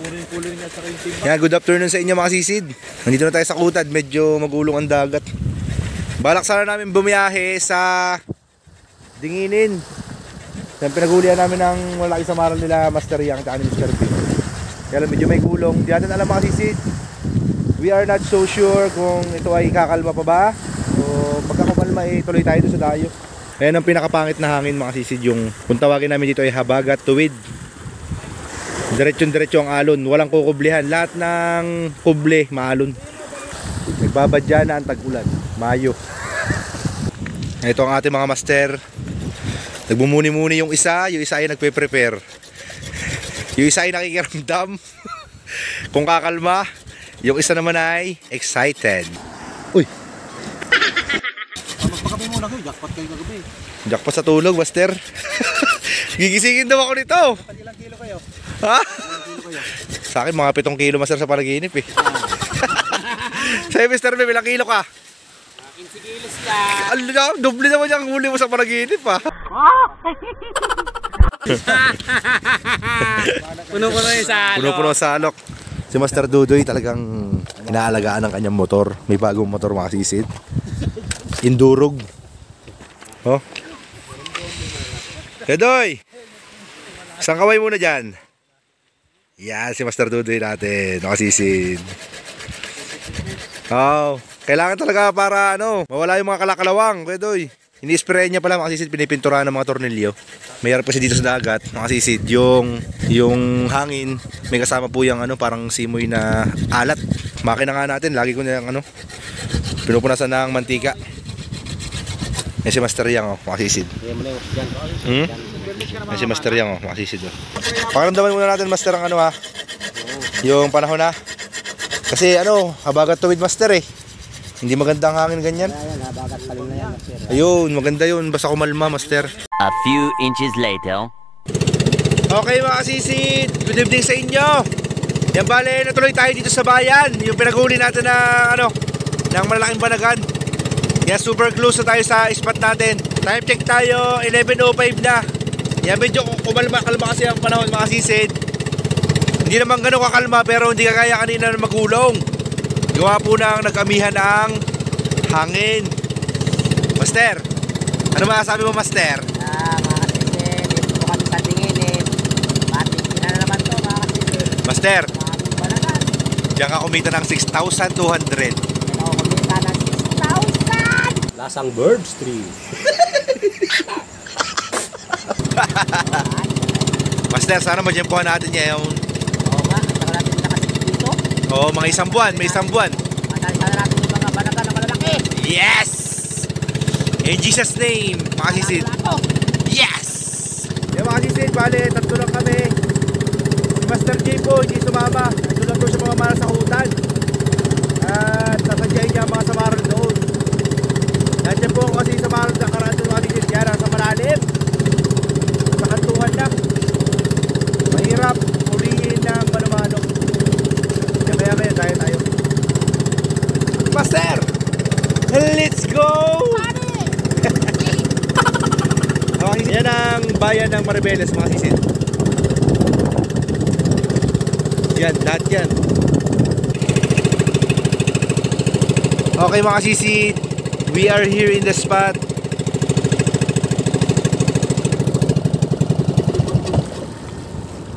Puling niya sa yung timba. Yeah, good afternoon sa inyo mga sisid. Nandito na tayo sa Kutad, medyo magulong ang dagat. Balak sana namin bumiyahe sa Dinginin. Yung pinagulian namin ng malaki samaran nila Master Yang at ni Mr. B. Kaya medyo may gulong. Di natin alam mga sisid. We are not so sure kung ito ay kakalma pa ba. So pagkakamalma tuloy tayo doon sa dayo. Ayan ang pinakapangit na hangin mga sisid. Yung kung tawagin namin dito ay habagat tuwid. Diretso ang alon, walang kukublihan. Lahat ng kuble, maalon. Nagbabadya na ang tag-ulan, Mayo. Ito ang ating mga master. Nagbumuni-muni yung isa ay nagpe-prepare. Yung isa ay nakikiramdam kung kakalma. Yung isa naman ay excited. Uy! Magpakabi muna kayo, jackpot kayo kagabi. Jackpot sa tulog, master. Gigisingin daw ako nito. Ilang kilo kayo? Ha? Sa akin mga 7 kilo master sa panaginip eh. Sa'yo Mr. Beb, ilang kilo ka? 15 kilos ka. Alam, doble naman yung huli mo sa panaginip ha. Puno-puno yung salok. Puno-puno sa alok. Si Master Dudoy talagang inaalagaan ng kanyang motor. May bagong motor mga sisid. Indurog. Oh. Dudoy! Isang kaway muna dyan. Yan si Master Dudoy natin. Nakasisid. Oh, kailangan talaga para mawala yung mga kalakalawang. Dudoy. Ini-spray niya pala mga sisid, pinipinturahan ng mga tornilyo. Mayroon pa siya dito sa dagat, mga sisid, yung hangin, may kasama po yung parang simoy na alat. Makina nga natin, lagi ko na pinupunasan ng mantika. Yan si Master Yang, mga sisid. Yan si Master Yang, mga sisid. Pakiramdaman muna natin, Master, ang yung panahon na. Kasi habagat tuwid, Master eh. Hindi magandang hangin ganyan. Ayun, maganda yun. Basta kumalma, Master. A few inches later. Okay mga sisid, good evening sa inyo. Yan bale, natuloy tayo dito sa bayan. Yung pinaghuli natin ng malalaking banagan. Yan, super close na tayo sa spot natin. Time check tayo, 11:05 na. Yan, medyo kalma kasi ang panahon mga sisid. Hindi naman gano'ng kakalma pero hindi kagaya kanina na magulong. Gawa po nang nagkamihan ang hangin. Master, ano masasabi mo, Master? Mga kasisi, dito po kami sa Dinginin. Matik na naman to, mga kasisi. Master, Maraming balagan. diyan ka kumita ng 6,200. Yan ako kumita ng 6,000! Lasang Birds Tree. Master, sana majempuhan natin niya yung... Oo nga, saka natin nakasisi dito. Oo, mga isang buwan, may isang buwan. Matali-tali natin yung mga balagan na malalaki. Yes! In Jesus' name, mga sisid. Wala to. Yes! Yung mga sisid, bale, tatlo lang kami. Si Master J po, hindi sumama. Ito lang po siya mamamara sa Kutad. At nasadyain niya ang mga samaran doon. Nandiyan po kasi samaran sa karaan doon mga sisid. Yan, sa malalim. Sa kantuhan na. Mahirap ulihin ng mano-mano. Kaya tayo. Master! Let's go! Yan ang bayan ng Maribeles mga sisid. Yan, lahat yan. Okay mga sisid, we are here in the spot.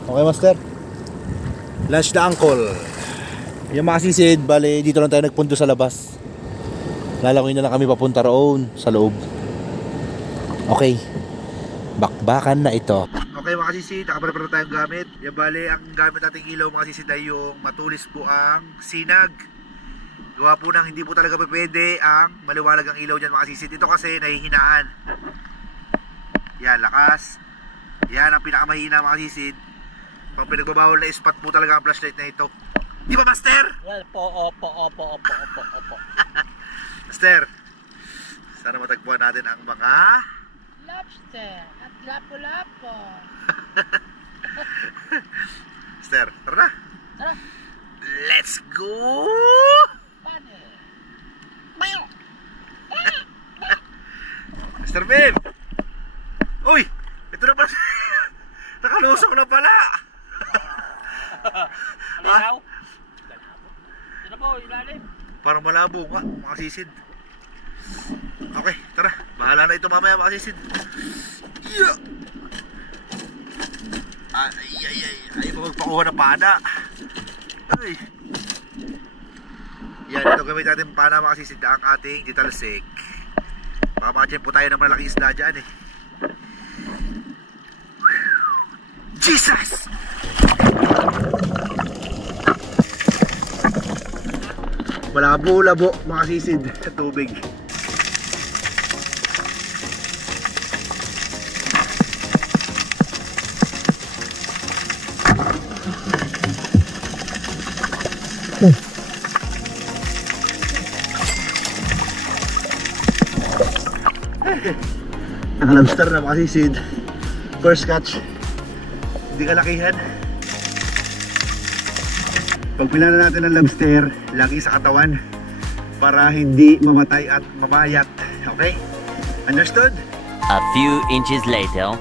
Okay, Master. Lunch the uncle. Yung mga sisid, bale dito lang tayo nagpunto sa labas. Lalangoy na lang kami papunta roon sa loob. Okay, bakbakan na ito. Okay mga sisid, nakaprepare tayong gamit. Yung bale, ang gamit nating ilaw mga sisid ay yung matulis po ang sinag. Gawa po nang hindi po talaga pwede ang maliwalag ang ilaw dyan mga sisid. Ito kasi nahihinaan. Yan, lakas. Yan ang pinakamahina mga sisid. Pang pinagbabawal na spot po talaga ang flashlight na ito. Di ba, Master? Well, opo. Master, sana matagpuan natin ang mga Lobster at lapu-lapo. Master, tara na. Tara. Let's go! Paano? Mr. Beb! Uy! Ito na pala. Nakalusok na pala. Malinaw? Ano po, ilalim? Parang malabo nga, mga sisid. Okay, tara. Bahala na ito mamaya, mga sisid. Yeah. Ay, magpakuha ng pana. Ay. Yan, ito gamit natin pana, mga sisid, ang ating ditalsik. Baka makachempo tayo ng malaking isda dyan eh. Jesus! Malabo-labo mga sisid sa tubig. Naka-lobster na mga sisid. First catch. Hindi kalakihan. Pag pinala natin ang lobster, lagi sa katawan para hindi mamatay at mamayat. Okay? Understood? A few inches later.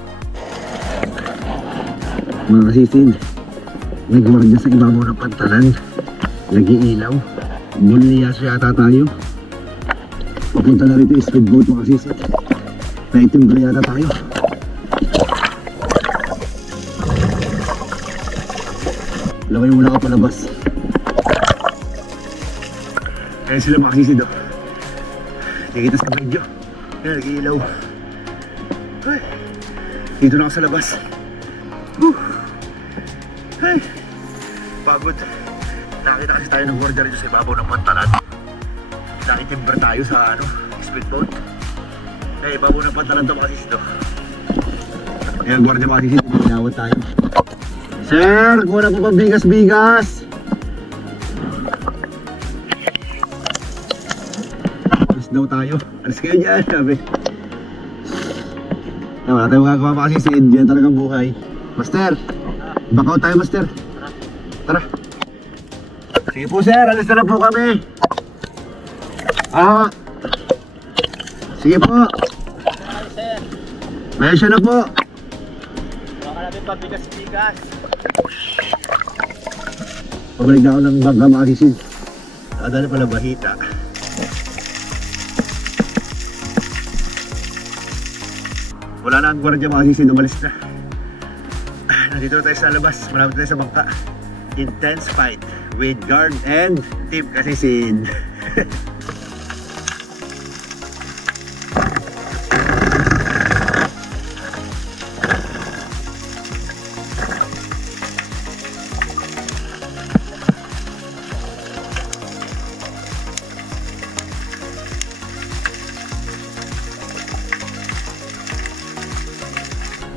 Mga kasisid, may gwardiya sa ibabaw ng pantalan. Nag-iilaw. Buliyaso yata tayo. Papunta na rito yung speedboat mga kasisid. Naitimbre yata tayo. Laway muna ka palabas. Kaya sila mga kasisid oh. Nakikita sa video. Yan, nag-iilaw. Ay, dito na ako sa labas. Ay, pagod. Nakita kasi tayo ng gwardiya rito sa ibabaw ng pantalan. Nakitimbre tayo sa speedboat. Ay, ibabaw ng pantalan ito mga kasisid oh. Ayan, gwardiya mga kasisid, inawat tayo. Sir, kuha na po pang bigas-bigas. Alis daw tayo. Alis kayo dyan, sabi. Wala tayong magagawa pa kasi Sid. Yan talagang buhay. Master, back out tayo, Master. Tara. Sige po, sir. Alis na lang po kami. Sige po. May siya na po. Baka namin pabigas-bigas. Pabalik na ako ng bangka mga kisid. Nakadali pala bahita. Wala na ang gwardiya mga kisid, umalis na. Nandito na tayo sa labas, malapit tayo sa bangka. Intense fight with guard and team kasisid.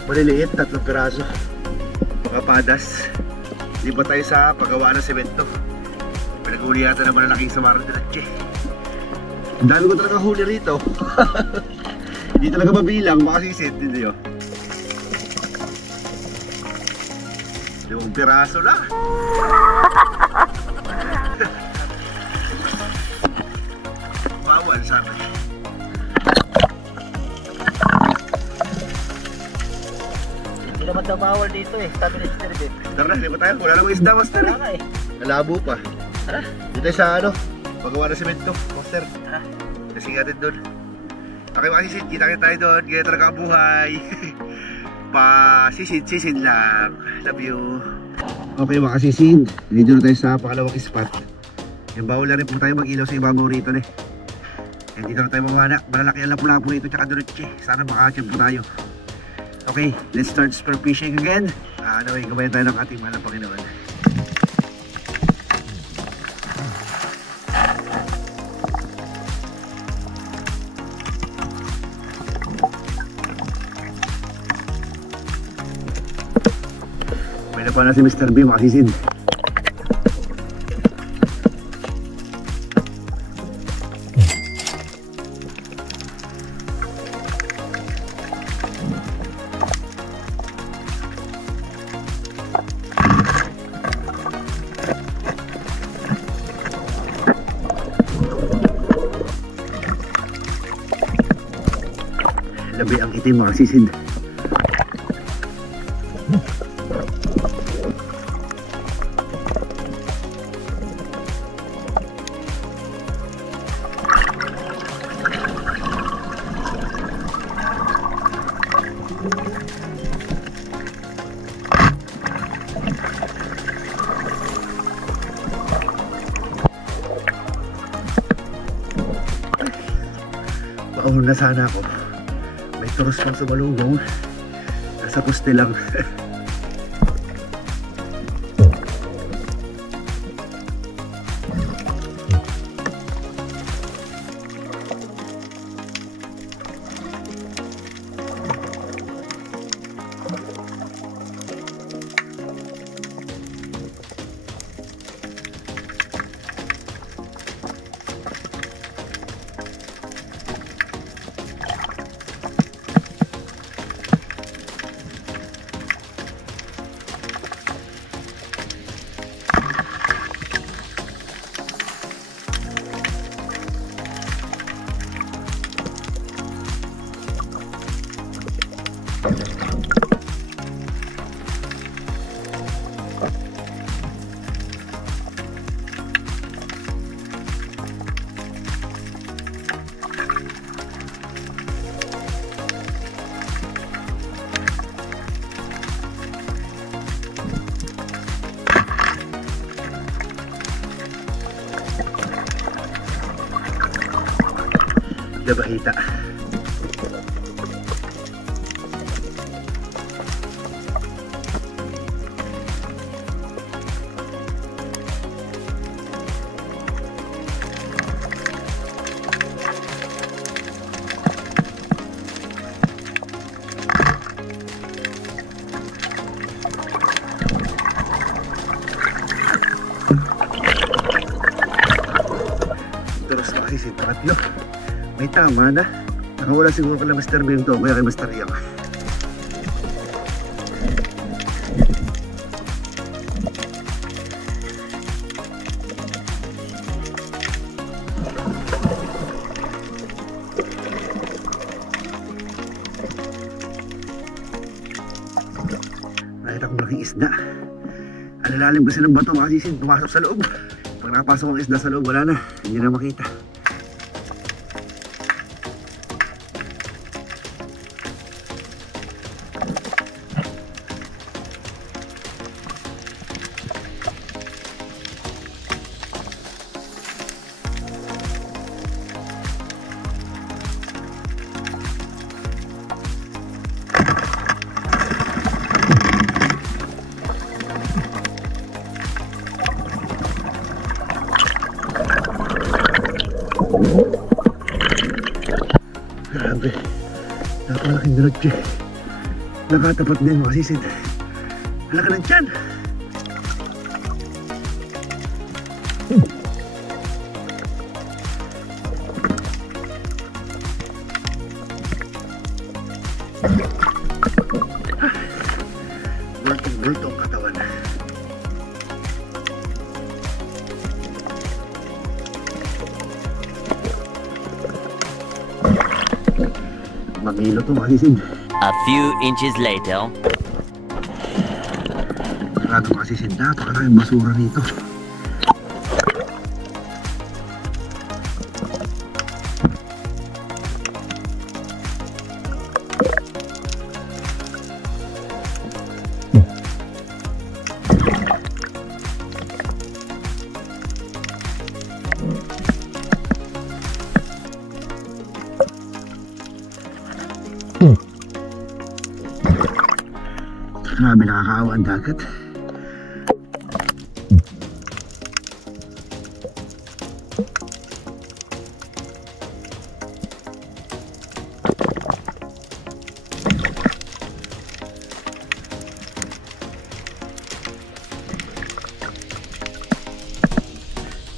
Maliliit, 3 piraso. Pagkapadas. Di ba tayo sa paggawaan ng semento? Pinag-uli yata na malalaking samaran de leche. Ang dami ko talaga huli rito. Hindi talaga mabilang, makasisit. Hindi yun. 5 piraso lang. Bawal sabi. Hindi naman daw bawal dito eh, sabi ni Sir Beb. Tara na, lipat tayo. Wala namang isda, Master. Wala nga eh. Nalabo pa. Tara. Dito tayo sa paggawa ng semento, Master. Tara. Kasi natin doon. Okay mga sisid, kita tayo doon. Ganyan talaga ang buhay. Pa-sisid lang. Love you. Okay mga sisid, dito na tayo sa pangalawang spot. Yung bawal na rin po tayo mag-ilaw sa ibabaw rito na. And dito na tayo mamana. Malalaki ang lapu-lapu rito tsaka duritse. Sana makakachip po tayo. Okay, let's start spear fishing again. Gabayan tayo ng ating mahal na Panginoon. May na pa na si Mr. B, makasisid. Labi ang itim mga sisid. na sana ako. May toros pang sumalubong. Nasa poste lang. Labahita. Terus kasi si tatlo. May tama na. Nakawala siguro kala Master Bim to, kaya kay Master Yang. Nakita kong malaking isda. Alalalim kasi ng bato, makasisin, pumasok sa loob. Pag nakapasok ang isda sa loob, wala na. Hindi na makita. Grabe, napakalaking dalagye. Nakatapat din mga sisid. Halaka ng tiyan. Bultong ang katawan. Magilo to mga sisid. A few inches later. Sarado mga sisid. Napakaraming basura rito. Grabe, nakakaawa ang dagat.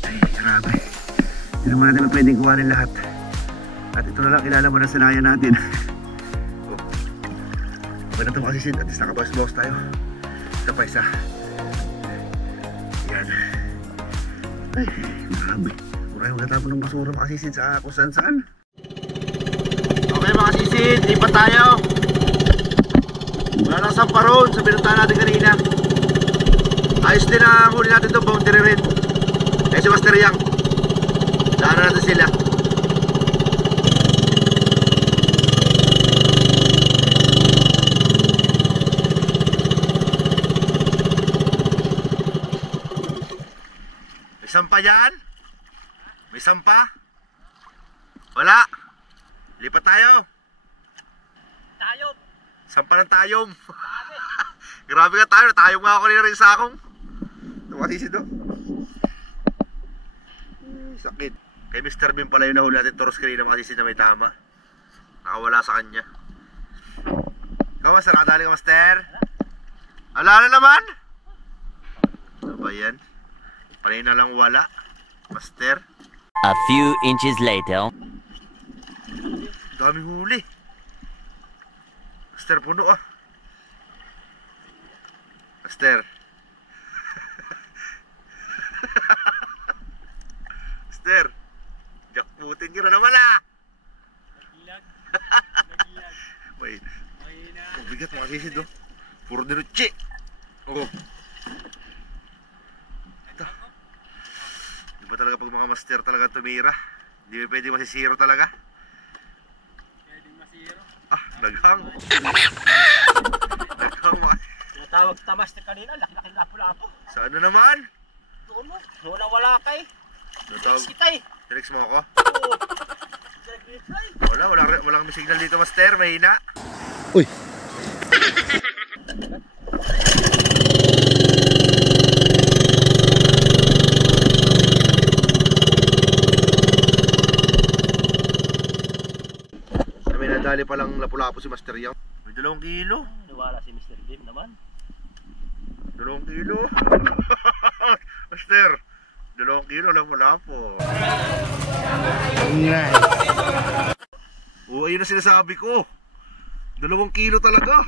Ay, grabe. Hindi naman natin pwedeng kuhanin lahat. At ito na lang, kilala mo na sanayan natin. Wala itong kasisid, at least nakabawas-bawas tayo. Ito pa isa. Yan. Ay, marami. Maraming magtatapon ng basura mga kasisid sa kung saan-saan. Okay mga kasisid, lipat tayo. Wala lang samparon sa pinuntahan natin kanina. Ayos din ang huli natin ito, boundary rin. Eh si Master Yang. Daanan natin sila. May sampa yan? May sampa? Wala? Lipat tayo. Tayo. Sampa ng tayom. Grabe ka tayo. Tayom nga ako kanina rin sa akong. Tumatisi to. Sakit. Kay Mr. Bean pala yung nahuli natin toros kanina makasisi na may tama. Nakawala sa kanya. Ikaw, Master, nakadali ka, Master? Wala na naman? Ano ba yan? Panay na lang wala, Master. A few inches later. Dami huli. Master, puno ah. Master. Master. Jakputin ka na naman ah. Naglag. Naglag. Wait. Mahina. Oh, bigat mga sisid oh. Puro dinuchi. Oh. Ito. Di ba talaga pag mga master talaga tumira? Di ba pwede masisiro talaga? Pwedeng masiro. Ah, naghang. Naghang mga. Tinatawag tamas na kanina. Laki-laki lapo-lapo. Saan na naman? Doon mo. Doon na wala kay. Natawag. Kitay. Tinex mo ako? Oo. Kitay. Walang may signal dito master. Mahina. Uy. May nadali palang lapu-lapu si Master Yang. May 2 kilo. Niwala si Mr. Bean naman. 2 kilo. Master, 2 kilo lapu-lapu. Oo, ayun na sinasabi ko. 2 kilo talaga.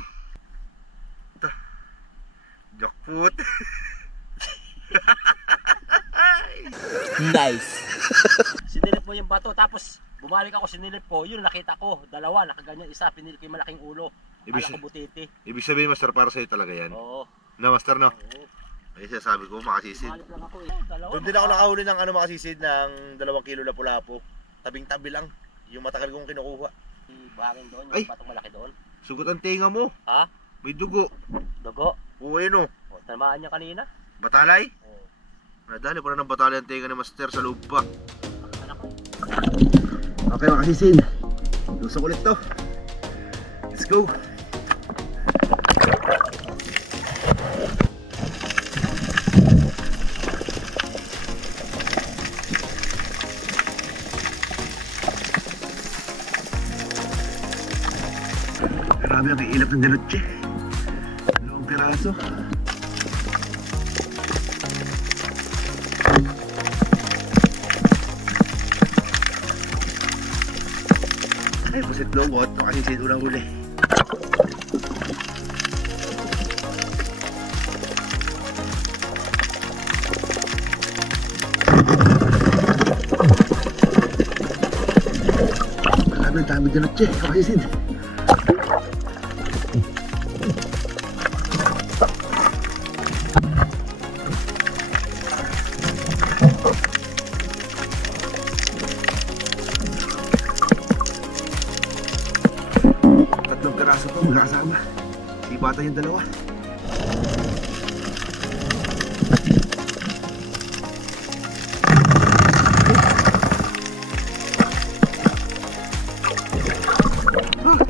Ito. Jackpot. Nice. Sinilip mo yung bato tapos bumalik ako, sinilip ko, yun nakita ko, 2, nakaganyan, isa, pinilip ko yung malaking ulo. Kala ko butiti. Ibig sabihin Master, para sa'yo talaga yan. Oo. Na Master, no? Oo. Ayun sinasabi ko, makasisid. Bumalik lang ako eh. 2. Doon din ako nakahuli ng ano makasisid ng 2 kilo lapu-lapu. Tabing-tabi lang. Yung matagal kong kinukuha. Bahagin doon, Ay! yung batong malaki doon. Sugot ang tinga mo. Ha? May dugo. Dugo. Oo, ayun o. O, tamaan niya kanina. Batalay? Oo. Nadali pa na ng batalay ang tinga ni Master sa loob pa. Anak ko. Okay mga kasisid, lusok ulit to. Let's go. Grabe ang iilap ng dinuche. 2 piraso. Ay, pusit lobot. Ito kasi sin unang huli. Ang dami dyan at check. Kasi sin. Tatlong piraso to magkakasama. Sibatan yung 2.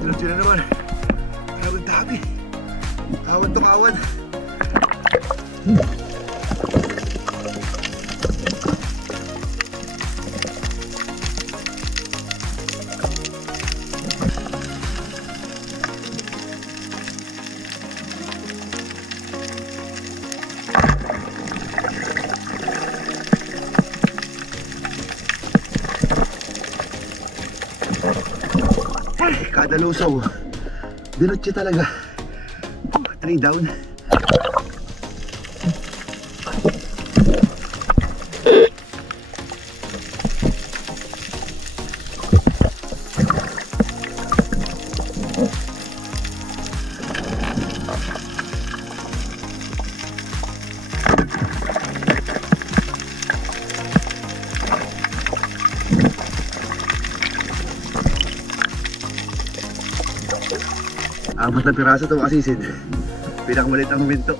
Diretso na naman. Kawan tabi. Kawan to kawan. Ay, kada lusaw. Diretso talaga. 3 down. Apat na piraso ito makasisid. Pinakamalit ang huminto.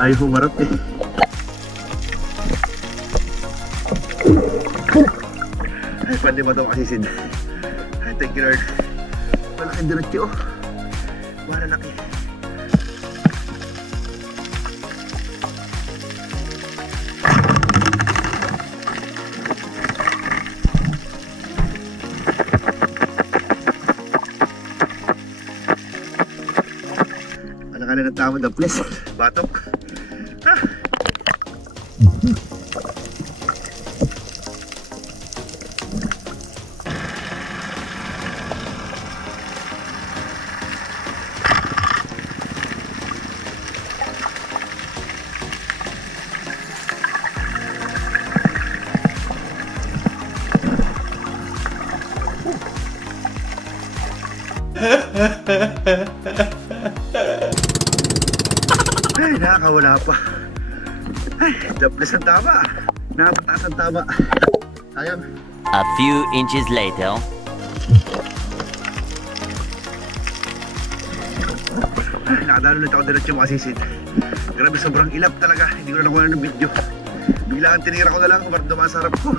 Ayaw humarap eh. Ay, pandi ba ito makasisid? Ay, thank you Lord. Malaking diretso. Malalaki. Ano ka na ng tama ng place? Batok. Ah. Ay, nakakawala pa. Ay, daples ang tama. Nakapataas ang tama. Sayang. A few inches later. Ay, nakadalo ulit ako diretso makasisid. Grabe, sobrang ilap talaga. Hindi ko na nakuha ng video. Biglaan tinira ko na lang kung dumaan sa harap ko.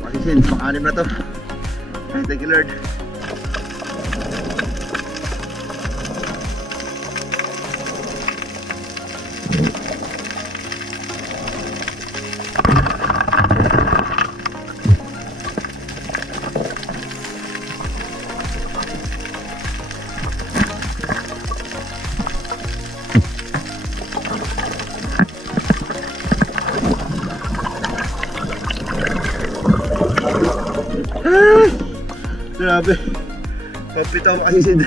Makasisid, pang-anim na to. Ay, thank you Lord. Grabe. Kapit ako makasisid.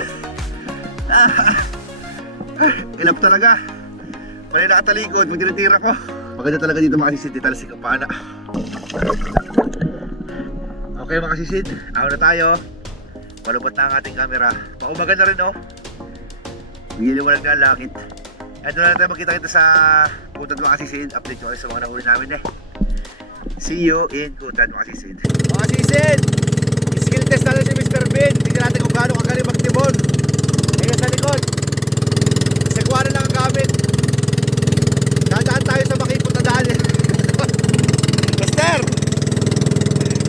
Ilap talaga. Pala nakatalikod pag tinitira ko. Maganda talaga dito makasisid. Dito si Kapana. Okay makasisid. Ako na tayo. Palupot na ang ating camera. Paumaga na rin oh. Bigiliwanag na ang langit. Ito na tayo magkita-kita sa Kutan Makasisid. Update ko kayo sa mga nahuli namin eh. See you in Kutan Makasisid. Makasisid! Skill test natin si Mr. Ben. Tingnan natin kung gaano kagaling magtibon. Tingnan sa likod. Sagwa na lang ang gamit. Dadaan tayo sa makipot na daan. Master!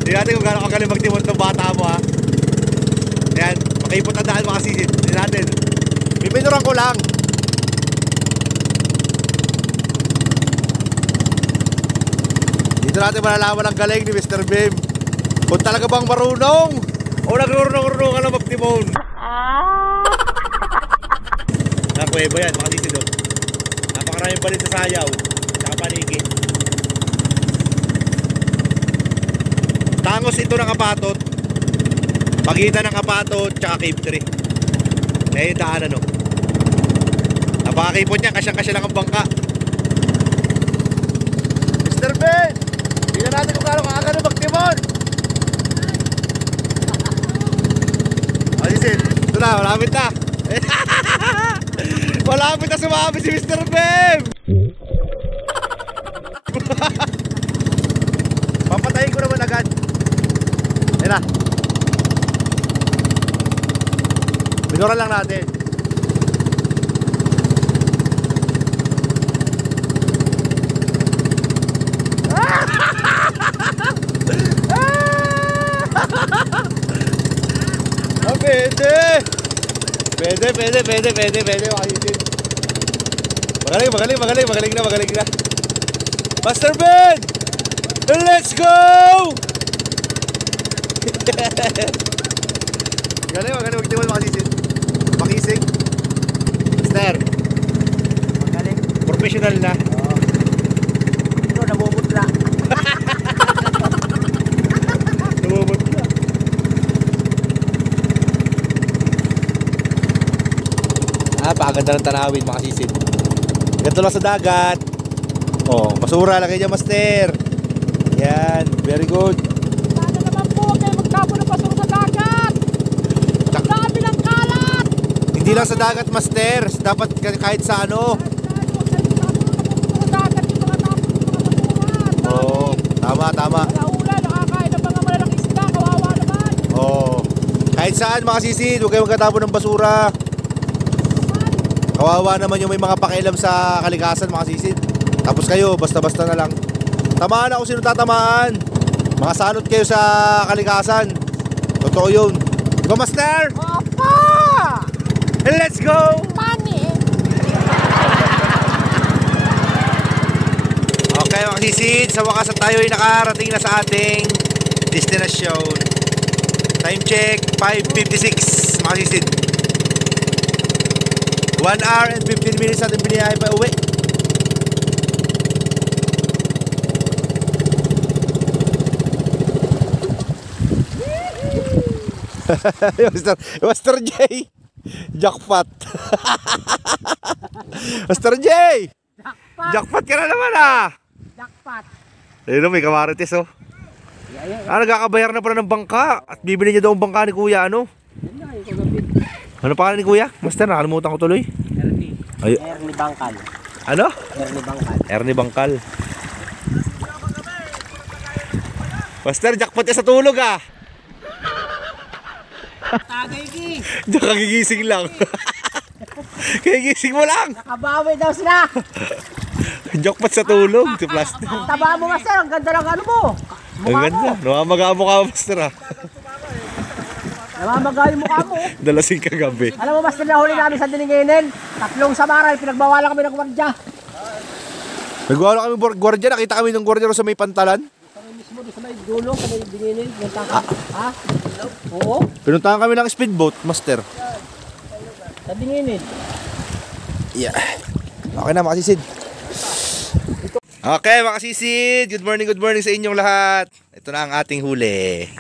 Tingnan natin kung gaano kagaling magtibon itong bata mo ha. Ayan, makipot na daan makasisid. Tingnan natin. Bibinuran ko lang. Dito natin malalaman ang galing ni Mr. Bim. Kung talaga bang marunong o nagrurunong-runong ka na magtimon. Nakuweba yan, makasisid doon. Napakaraming balit sa sayaw tsaka paniki. Tangos ito ng Kapatot. Pagitan ng Kapatot tsaka Cave 3. Eh, daan ano. Napakakipot niya, kasyang-kasya lang ang bangka. Mr. Ben! Tingnan natin kung gano'ng kakaga na magtimon. Makasisid, ito na, malapit na. Malapit na sumabit si Mr. Bem. Papatayin ko naman agad. Ayan na. Binoran lang natin. Pwede makasisid. Magaling na. Master Ben! Let's go! Magaling magtiwal makasisid. Makisig. Master. Magaling. Professional na. Ito, nabubutla. Namumutla. Pakaganda ng tanawin makasisid. Ganito lang sa dagat. Oh, basura lagay niya master. Yan, very good. Sana naman po kayo magtapon ng basura sa dagat. Ang dami ng kalat. Hindi lang sa dagat master, dapat kahit sa ano. Oo, Tama. Alaula, nakakain ng mga malalang isda, kawawa naman. Oo. saan mga sisid, huwag kayong magkatapon ng basura. Kawawa naman yung may mga pakialam sa kalikasan mga sisid. Tapos kayo, basta-basta na lang. Tamaan ako sino tatamaan. Mga salot kayo sa kalikasan. Totoo yun. Go Master! Opa! Let's go! Money! Okay mga sisid, sa wakas at tayo ay nakarating na sa ating destinasyon. Time check, 5:56 mga sisid. 1 hour and 15 minutes natin biniyahe pa uwi. Master J, jackpot. Master J, jackpot ka na naman ah. Jackpot! Ayun, may kamarites oh. Nagkakabayar na pala ng bangka. At bibili niya daw ang bangka ni kuya ano. Ano pangalan ni kuya? Master, nakalimutan ko tuloy. Ay, Ernie Bangkal. ano? Ernie Bangkal. Ernie Bangkal. Master, jackpot ka sa tulog ah. Tagay ki! Diyan kagigising lang. Kagigising mo lang. Nakabawi daw sila! Jackpot sa tulog. Si plastic. Taba mo Master, ang ganda ng ano mo! Ang ganda. Namamaga-mukha mo, Master ah. Namamaga yung mukha mo. Dalasing kagabi. Alam mo Master, nahuli namin sa Dininginin. 3 samaral, pinagbawalan kami ng gwardya. Nagwala kami gwardiya. Nakita kami ng gwardiya sa may pantalan. Kami mismo doon sa may dulo, sa may Dininginin. Punta ka. Ha? Oo, Pinuntahan kami ng speedboat, Master. sa Dininginin. Yeah. Okay na mga sisid. Okay mga sisid, good morning sa inyong lahat. Ito na ang ating huli.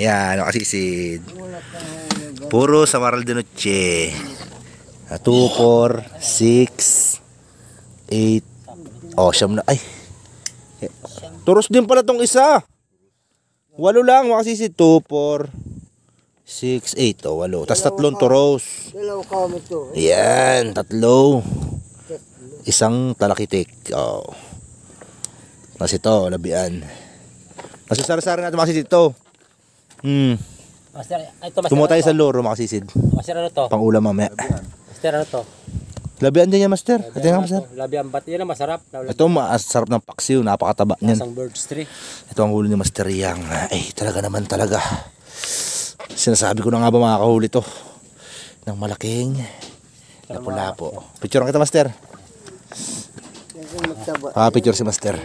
Ayan mga sisid. Puro Samaral de Noche. 2, 4, 6, 8. Oh, siyam na. Ay. Turos din pala tong isa. 8 lang mga sisid. 2, 4, 6, 8. Oh, 8. Tapos 3 turos. Ayan, 3. Isang talakitik. Oh. Tapos ito, labian. Tapos sara-sara natin makasisid ito. Master, ito Master. Tumo tayo sa loro makasisid. Master, ano to? Pang ulam mamaya. Master, ano to? Labian din yan, Master. Ito nga, Master. Labiang bat, yun ang masarap. Ito, masarap ng paksiw. Napakataba niyan. Isang bird's tree. Ito ang huli ni Master Yang. Ay, talaga naman talaga. Sinasabi ko na nga ba makakahuli to. Ng malaking lapo-lapo. Picture kita, Master. Picture si Master.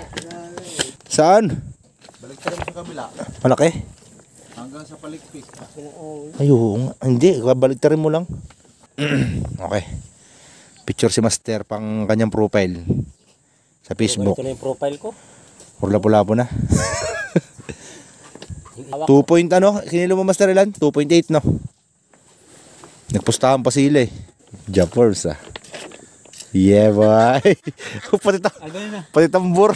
Saan? Balik ka sa kabila. Malaki? Hanggang sa palikpik. Ayun, hindi. Baligtarin mo lang. Okay. Picture si Master pang kanyang profile sa Facebook. Ito na yung profile ko. Purla-pula na. 2 point ano? Kinilo mo Master ilan? 2.8 no? Nagpustahan pa sila eh. Japers ah. Yeah boy. Pati tambor.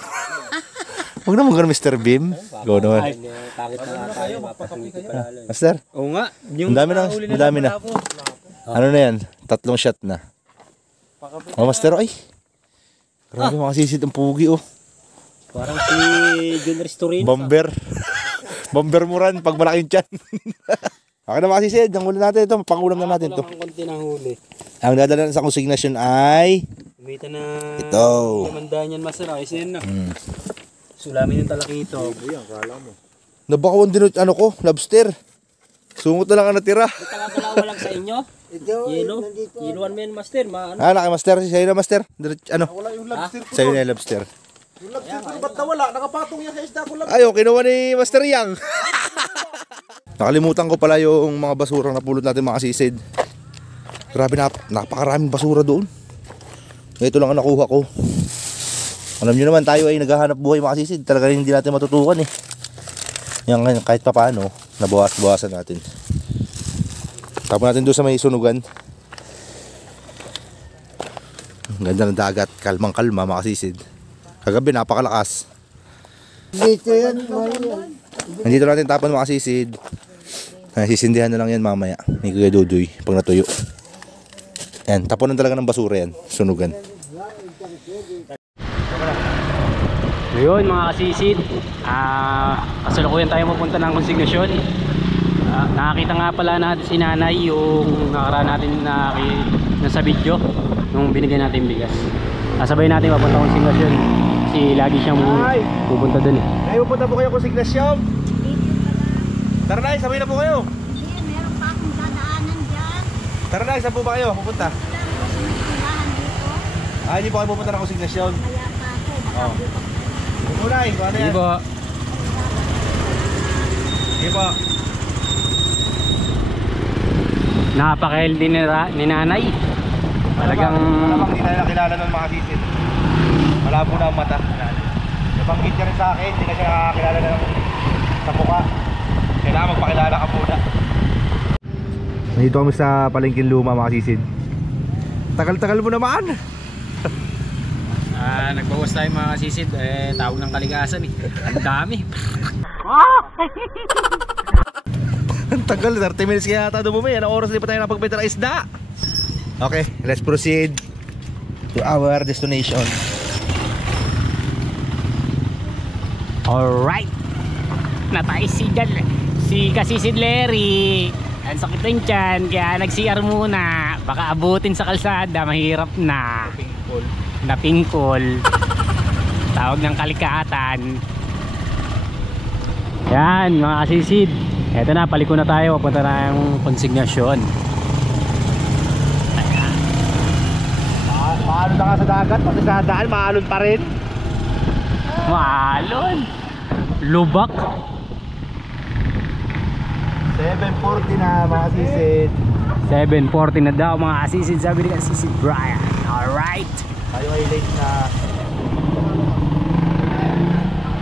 Huwag naman gano'n Mr. Beam. Go naman. Pangit na nga tayo. Master? Oo nga. Ang dami na. Ano na yan? 3 shot na. Oh Master, ay. Grabe mga sisid ang pugi oh. Parang si Jun Ristorino. Bomber. Bomber mo ran pag malaking tiyan. Okay na mga sisid, ang huli natin ito. Pangulam na natin ito. Ang konti ng huli. Ang dadala sa consignation ay Umita na. ito. Limandaan yan masarap. Isa yan na. Sulamin yung talaki ito. Nabakawan din ano ko, lobster. Sungot na lang ang natira. Dalawa lang sa inyo. Yelo. Yeluan mo yan Master. Laki Master, sa'yo na Master. Ano? Wala yung lobster ko. Sa'yo na yung lobster. Yung lobster ko, ba't nawala? Nakapatong yan sa isda ko lang. Ayaw, kinuha ni Master Yang. Nakalimutan ko pala yung mga basurang napulot natin mga sisid. Grabe napakaraming basura doon. Ito lang ang nakuha ko. Alam nyo naman tayo ay naghahanap buhay mga sisid. Talaga hindi natin matutukan eh. Yan kahit pa paano, nabawas-bawasan natin. Tapos natin doon sa may sunugan. Ganda ng dagat, kalmang-kalma mga sisid. Kagabi napakalakas. Dito yan, Nandito natin tapon mga sisid. Sisindihan na lang yan mamaya. Ni Kuya Dudoy pag natuyo. Yan, tapunan talaga ng basura yan. Sunugan. Ngayon mga kasisid, kasalukuyan tayo mapunta ng konsignasyon. Nakakita nga pala natin si nanay yung nakaraan natin na sa video nung binigyan natin bigas. Sabay natin papunta kong Konsignasyon kasi lagi siyang pupunta dun eh. Ay, pupunta po kayo Konsignasyon. Tara na, sabay na po kayo. Meron pa akong dadaanan dyan. Tara na, saan po ba kayo pupunta? Hindi po kayo pupunta ng Konsignasyon. Kaya pa ako. Ulay, ano yan? Sige po. Sige po. Napaka-healthy ni nanay. Talagang Malamang hindi na nakilala ng mga sisid. Malabo na ang mata. Nabanggit niya rin sa akin, hindi na siya nakakilala na sa mukha. Kailangan magpakilala ka muna. Nandito kami sa Palengke Luma mga sisid. Tagal-tagal mo naman. nagbawas tayo mga sisid. Tawag ng kalikasan eh. Ang dami. Ang tagal, 30 minutes kaya yata dumumi. Anong oras din pa tayo napagbenta ng isda? Okay, let's proceed to our destination. Alright. Natay si Kasisid Larry. Ang sakit ng tiyan, kaya nag-CR muna. Baka abutin sa kalsada, mahirap na. Napingkol. Tawag ng kalikatan. Yan mga kasisid. Eto na, paliko na tayo. Papunta na yung Konsignasyon. Ayan. Maalon na nga sa dagat, pati sa daan, maalon pa rin. Maalon. Lubak. 7:40 na mga sisid. 7:40 na daw mga kasisid. Sabi ni Kasisid Brian. Alright. Tayo ay late na.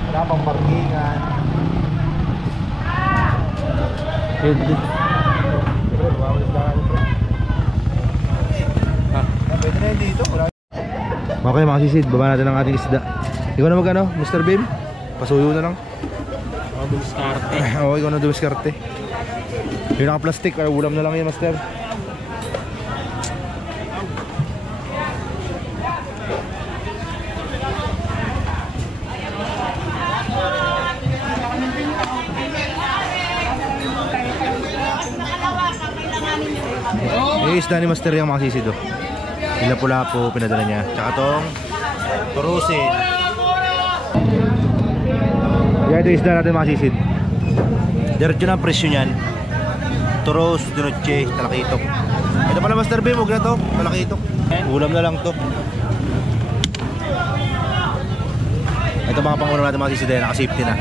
Wala pang parkingan. Pwede na yun dito. Okay mga sisid, baba natin ang ating isda. Ikaw na magano, Mr. Bim? Pasuyo na lang. Dumiskarte. Oo, ikaw na dumiskarte. Yung naka-plastic, ulam na lang yan, Master. Isda ni Master yung mga sisid. Lapu-lapu, pinadala niya. Tsaka tong turusin. Kaya ito isda natin mga sisid. Diretso na ang presyo niyan. Turos, dinoche, talakitok. Ito pala Master Bim, huwag na to. Talakitok. Ulam na lang to. Ito mga pangulam natin mga sisid. Naka-safety na.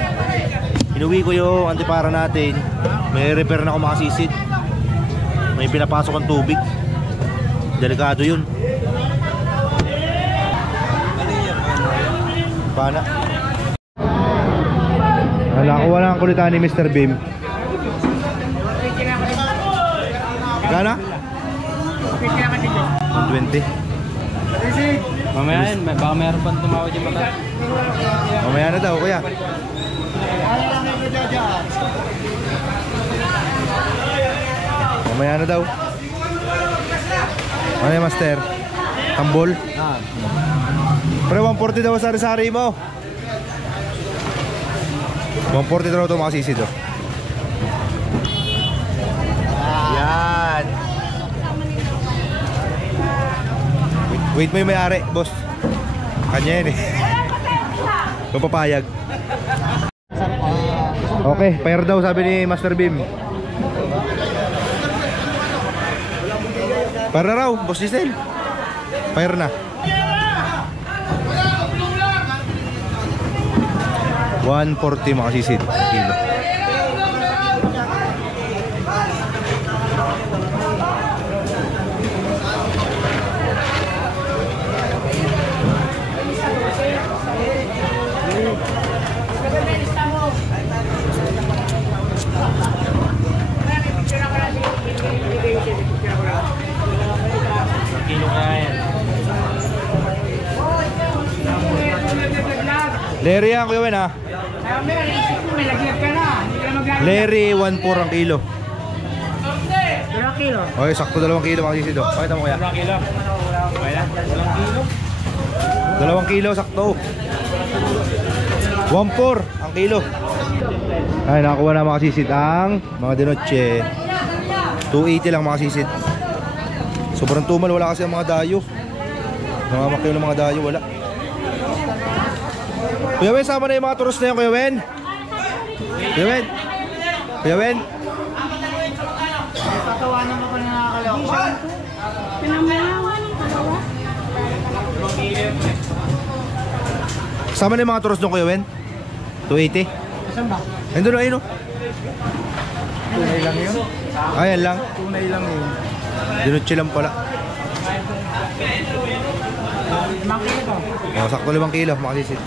Inuwi ko yung antipara natin. May repair na ako mga sisid. May pinapasok ang tubig. Delikado yun. Pana. Wala ang kulitan ni Mr. Bim. Gana? 120. Mamaya yan, baka mayroon pang tumawad yung mata. Mamaya na daw kuya. Mamaya na daw. Ano yung Master? Tambol? Pero 140 daw sari-sari mo. 140 daw ito makasisid oh. Yan. Wait mo yung may-ari, boss. Kanya yan eh. Kung papayag. Okay, fire daw sabi ni Master Bim. Fire na raw, boss Giselle. Fire na. 140 makasisid kilo. Kilo kaya yan. Larry yan, Kuya Wen ha. Larry, 1.4 ang kilo. 2 kilo. Okay, sakto 2 kilo makasisid oh. Pakita mo kuya. 2 kilo. Kaya, 2 kilo. 2 kilo, sakto. 1.4 ang kilo. Ay, nakakuha na mga sisid ang mga dinoche. 280 lang mga sisid. Sobrang tumal, wala kasi ang mga dayo. Namamakyaw ng mga dayo, wala. Kuya Wen, sama na yung mga turos na yun, Kuya Wen. Kuya Wen. Kuya Wen. Sama na yung mga turos doon, Kuya Wen. 280. Saan ba? Ayun doon, ayun o. Tunay lang yun. Ayan lang. Tunay lang yun. Dinutsi lang pala. Makikita ko. Oh, sakto 5 kilo, makasisid.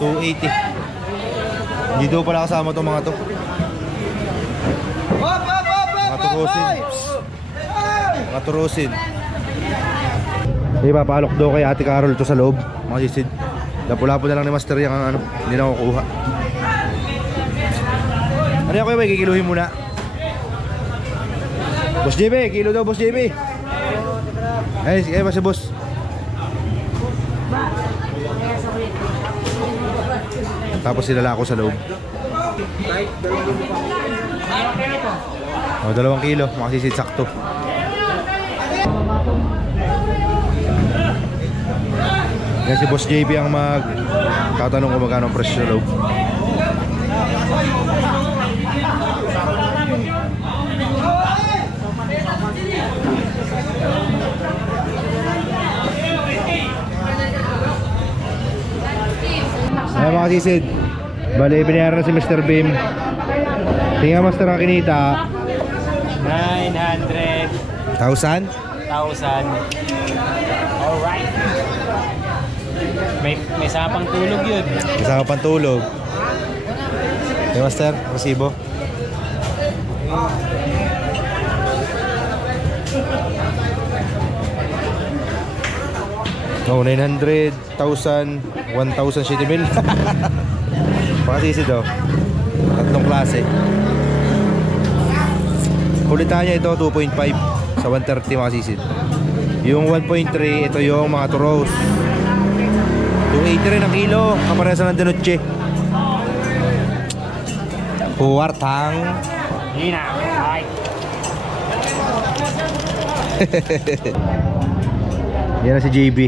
280. Hindi daw pala kasama itong mga to. Mga turusin. Mga turusin. Diba, paalok daw kay Ate Carol ito sa loob, makasisid. Lapu-lapu na lang ni Master yung ano, hindi na kukuha. Ano yan kuya, kikiluhin muna. Boss JB, kilo daw Boss JB. Ay, si boss. Tapos sinala ako sa loob. O, 2 kilo, makasisid sakto. Yan si Boss JB ang magtatanong kung magkano ang presyo sa loob. Ayan mga sisid, bali binayaran na si Mr. Beam. Tingnan Master ang kinita 900,000. 1,000. Alright. May sapang tulog yun. Kasama pang tulog. Okay Master, resibo. Oh, 900,000, 1,000 mil. Pakasisid daw. Tatlong klase. Kulitan niya ito 2.5 sa 130 makasisid. Yung 1.3 ito yung mga turos. 280 rin ang kilo, kaparesa ng denoche. Huwartang. Hina. Ay. Yan na si JB.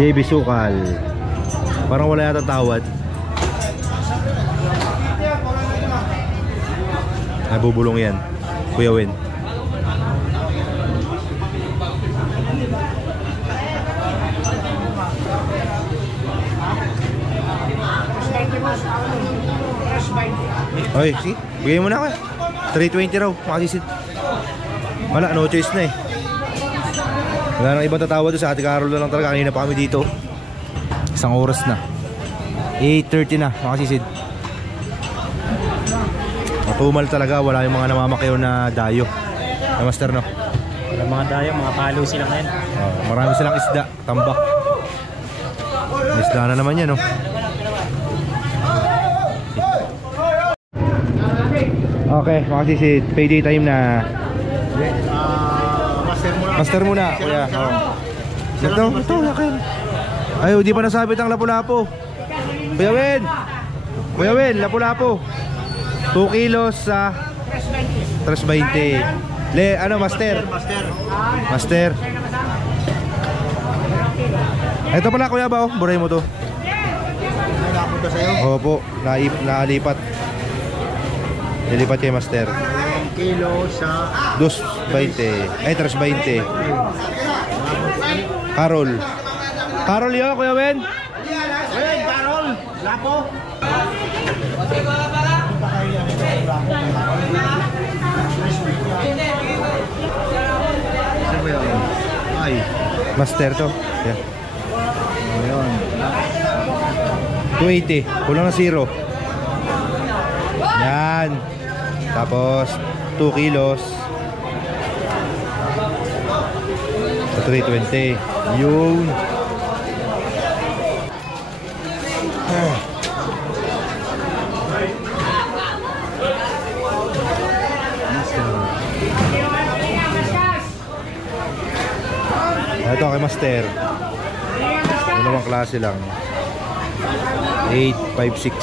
JB Sukal. Parang wala yata tawad. Nabubulong yan, Kuya Wen. Oy, si, bigay mo na ako. 320 raw, makasisid. Wala, no choice na eh. Wala nang ibang tatawa doon, sa Ate Carol na lang talaga. Kanina pa kami dito. 1 oras na. 8:30 na, makasisid. Matumal talaga, wala yung mga namamakyaw na dayo. Ay Master, no? Wala mga dayo, mga palo sila ngayon. Marami silang isda, tambak. May isda na naman yan, no? Okay, makasisid. Payday time na. Master muna, kuya. Ito, yakin. Ay, di pa nasabit ang lapu-lapu. Kuya Wen! Kuya Wen, lapu-lapu. 2 kilos sa 320. Master? Master. Ito pala kuya ba, oh. Buray mo to. Nakapunta sa'yo. Opo, nalipat. Nilipat kay Master. 1 kilo sa 220. Ay, 320. Carol. Carol yun, Kuya Wen? Carol, Lapo. Ay, Master to. Yeah. Ayun. 280. Kulang na 0. Yan. Tapos 2 kilos sa 320. Yun. Ito kay Master. Dalawang klase lang. 856.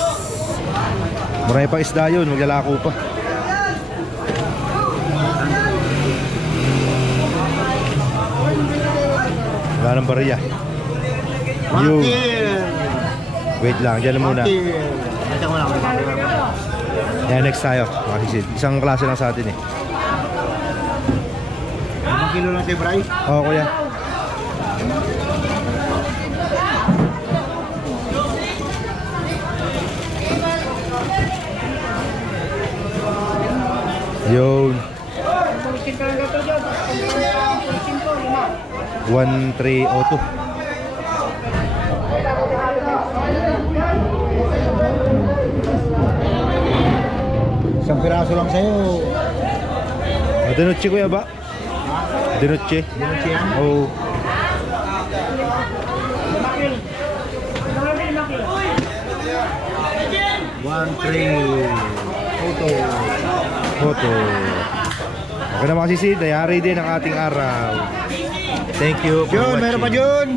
Marami pa isda yun, maglalako pa. Wala nang bariya. Yun. Wait lang, dyan muna. Yan, next tayo, mga kisid. Isang klase lang sa atin eh. 1 kilo lang si Bray. Oo, kuya. Yun. 1302. Isang piraso lang sa'yo. Dinucci kuya ba? Dinucci? Dinucci yan? Oo. One, three. Photo. Photo. Okay na mga sisid, nayari din ang ating araw. Thank you for Jun, meron pa watching. Jun.